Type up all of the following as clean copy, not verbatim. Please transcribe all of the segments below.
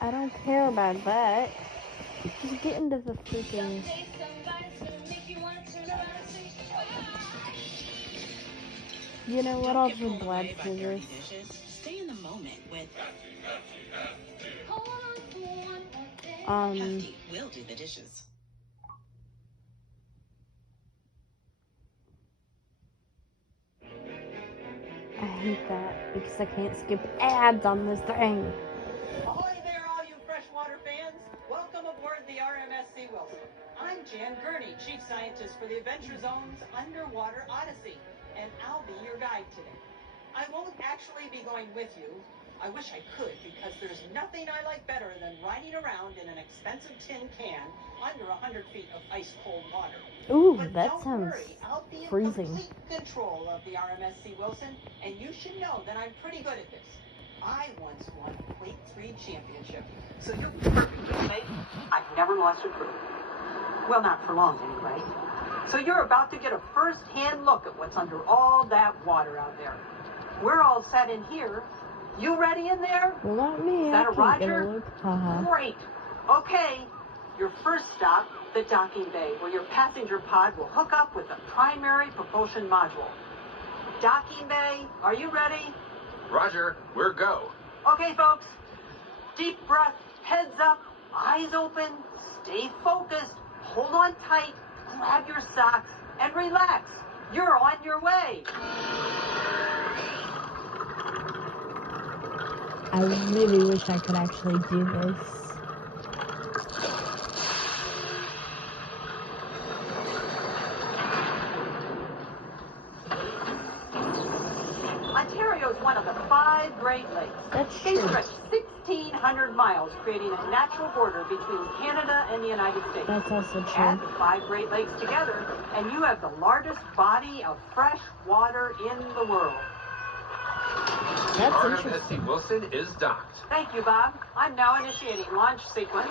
I don't care about that. Just get into the freaking... You know what? I'll just blab through this. Stay in the moment with Hefty will do the dishes. I hate that because I can't skip ads on this thing. Ahoy there, all you freshwater fans! Welcome aboard the RMSC Wilson. I'm Jan Gurney, Chief Scientist for the Adventure Zone's Underwater Odyssey, and I'll be your guide today. I won't actually be going with you. I wish I could, because there's nothing I like better than riding around in an expensive tin can under 100 feet of ice-cold water. Ooh, But that don't sounds worry, I'll be in freezing. complete control of the RMSC Wilson, and you should know that I'm pretty good at this. I once won a Fleet 3 championship, so you'll be perfectly safe. I've never lost a crew. Well, not for long, anyway. So you're about to get a first-hand look at what's under all that water out there. We're all set in here. You ready in there? Well, not me. Is that I a can't get a Roger? look. Haha. Great. Okay. Your first stop, the docking bay, where your passenger pod will hook up with the primary propulsion module. Docking bay, are you ready? Roger, we're go. Okay, folks. Deep breath, heads up, eyes open, stay focused, hold on tight, grab your socks, and relax. You're on your way. I really wish I could actually do this. Ontario is one of the 5 Great Lakes. That's They true. stretch 1,600 miles, creating a natural border between Canada and the United States. That's also Add true. the 5 Great Lakes together, and you have the largest body of fresh water in the world. The That's RMSC interesting. Wilson is docked. Thank you, Bob. I'm now initiating launch sequence.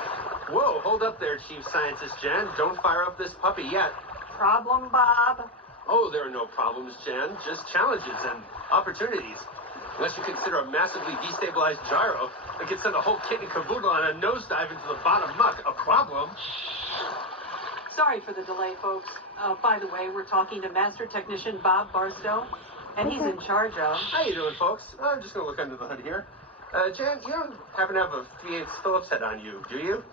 Whoa, hold up there, Chief Scientist Jan. Don't fire up this puppy yet. Problem, Bob? Oh, there are no problems, Jan. Just challenges and opportunities. Unless you consider a massively destabilized gyro that could send a whole kit and caboodle on a nosedive into the bottom muck a problem. Sorry for the delay, folks. By the way, we're talking to Master Technician Bob Barstow, and he's in charge of... How you doing, folks? I'm just gonna look under the hood here. Jan, you don't happen to have a 3/8 Phillips head on you, do you?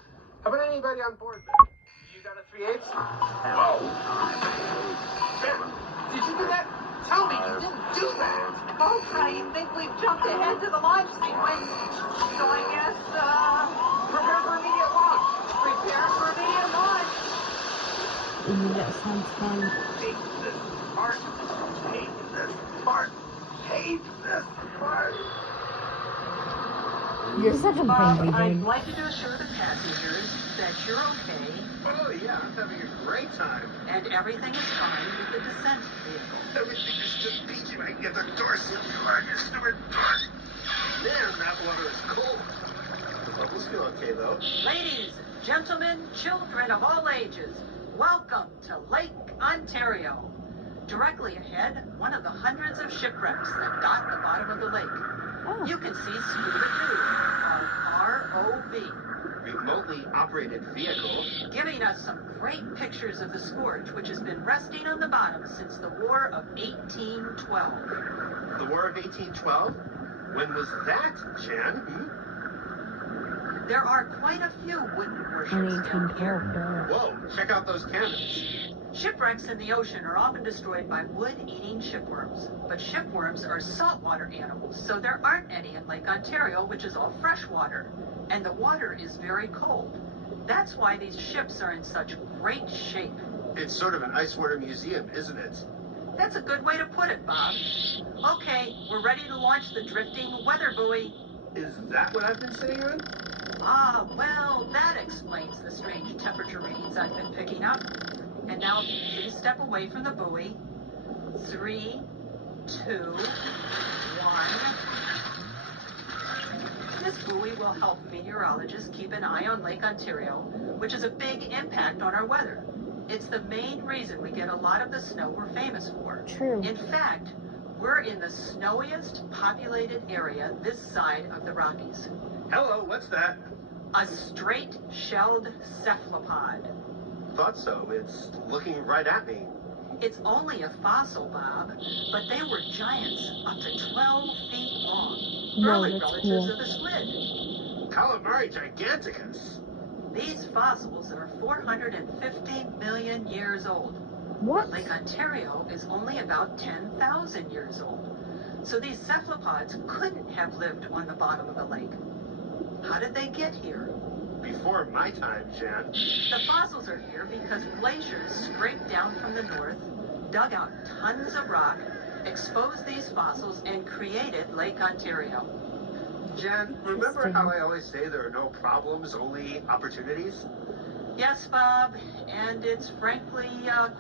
How about anybody on board there? You got a 3/8? Whoa. Jan, did you do that? Tell me you didn't do that. Folks, I think we've jumped ahead to the launch sequence. So I guess, Prepare for immediate launch. prepare for immediate launch. Ooh, that sounds fun. Hate this part. Hate this part. Hate this part. You're such a Bob, baby, I'd dude. like to assure the passengers that you're okay Oh, yeah, I'm having a great time. and everything is fine with the descent vehicle. Everything is just peachy. I can get the door sealed. You are your stupid door. Man, that water is cold. The bubbles feel okay, though. Ladies, gentlemen, children of all ages, welcome to Lake Ontario. Directly ahead, one of the hundreds of shipwrecks that dot the bottom of the lake. Oh. You can see Scuba 2, our ROV, Remotely operated vehicle. giving us some great pictures of the scourge, which has been resting on the bottom since the War of 1812. The War of 1812? When was that, Jan? There are quite a few wooden In warships down here. 1812, duh. Whoa, check out those cannons. Shipwrecks in the ocean are often destroyed by wood-eating shipworms. But shipworms are saltwater animals, so there aren't any in Lake Ontario, which is all freshwater. And the water is very cold. That's why these ships are in such great shape. It's sort of an ice water museum, isn't it? That's a good way to put it, Bob. Okay, we're ready to launch the drifting weather buoy. Is that what I've been sitting on? Ah, well, that explains the strange temperature readings I've been picking up. And now, please step away from the buoy. 3, 2, 1. This buoy will help meteorologists keep an eye on Lake Ontario, which has a big impact on our weather. It's the main reason we get a lot of the snow we're famous for. True. In fact, We're in the snowiest populated area this side of the Rockies. Hello, what's that? A straight-shelled cephalopod. Thought so. It's looking right at me. It's only a fossil, Bob, but they were giants up to 12 feet long. No, Early that's relatives cool. of the squid. Calamari giganticus. These fossils are 450 million years old. What? Lake Ontario is only about 10,000 years old. So these cephalopods couldn't have lived on the bottom of the lake. How did they get here? Before my time, Jan. The fossils are here because glaciers scraped down from the north, dug out tons of rock, exposed these fossils, and created Lake Ontario. Jan, remember how I always say there are no problems, only opportunities? Yes, Bob, and it's frankly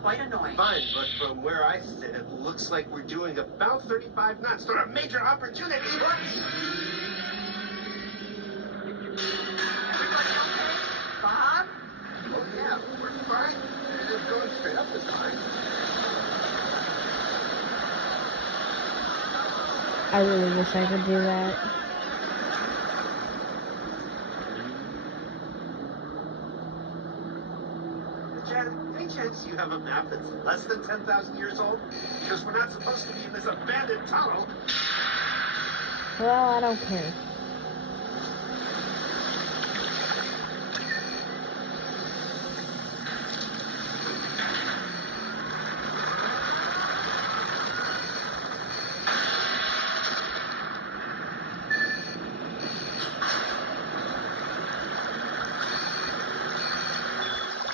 quite annoying. Fine, but from where I sit, it looks like we're doing about 35 knots toward a major opportunity. Everybody okay? Bob? Oh, yeah, we're fine. It's going straight up this time. I really wish I could do that. Jan, any chance you have a map that's less than 10,000 years old? Because we're not supposed to be in this abandoned tunnel. Well, I don't care.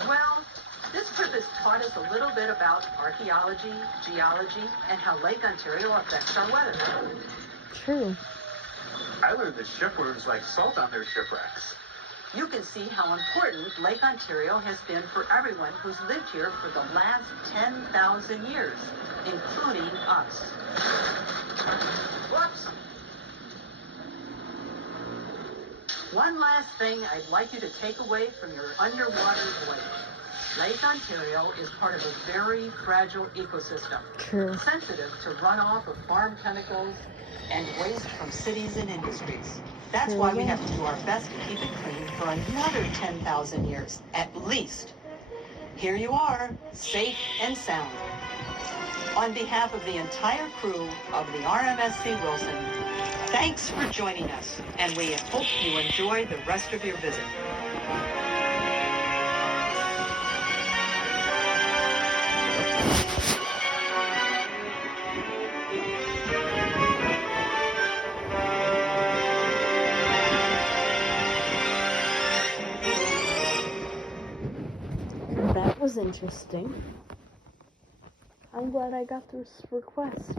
Well, this trip has taught us a little bit about archaeology, geology, and how Lake Ontario affects our weather. True. I learned that shipworms like salt on their shipwrecks. You can see how important Lake Ontario has been for everyone who's lived here for the last 10,000 years, including us. Whoops! One last thing I'd like you to take away from your underwater voyage. Lake Ontario is part of a very fragile ecosystem, True. sensitive to runoff of farm chemicals and waste from cities and industries. That's why we have to do our best to keep it clean for another 10,000 years, at least. Here you are, safe and sound. On behalf of the entire crew of the RMSC Wilson, thanks for joining us, and we hope you enjoy the rest of your visit. That was interesting. I'm glad I got this request.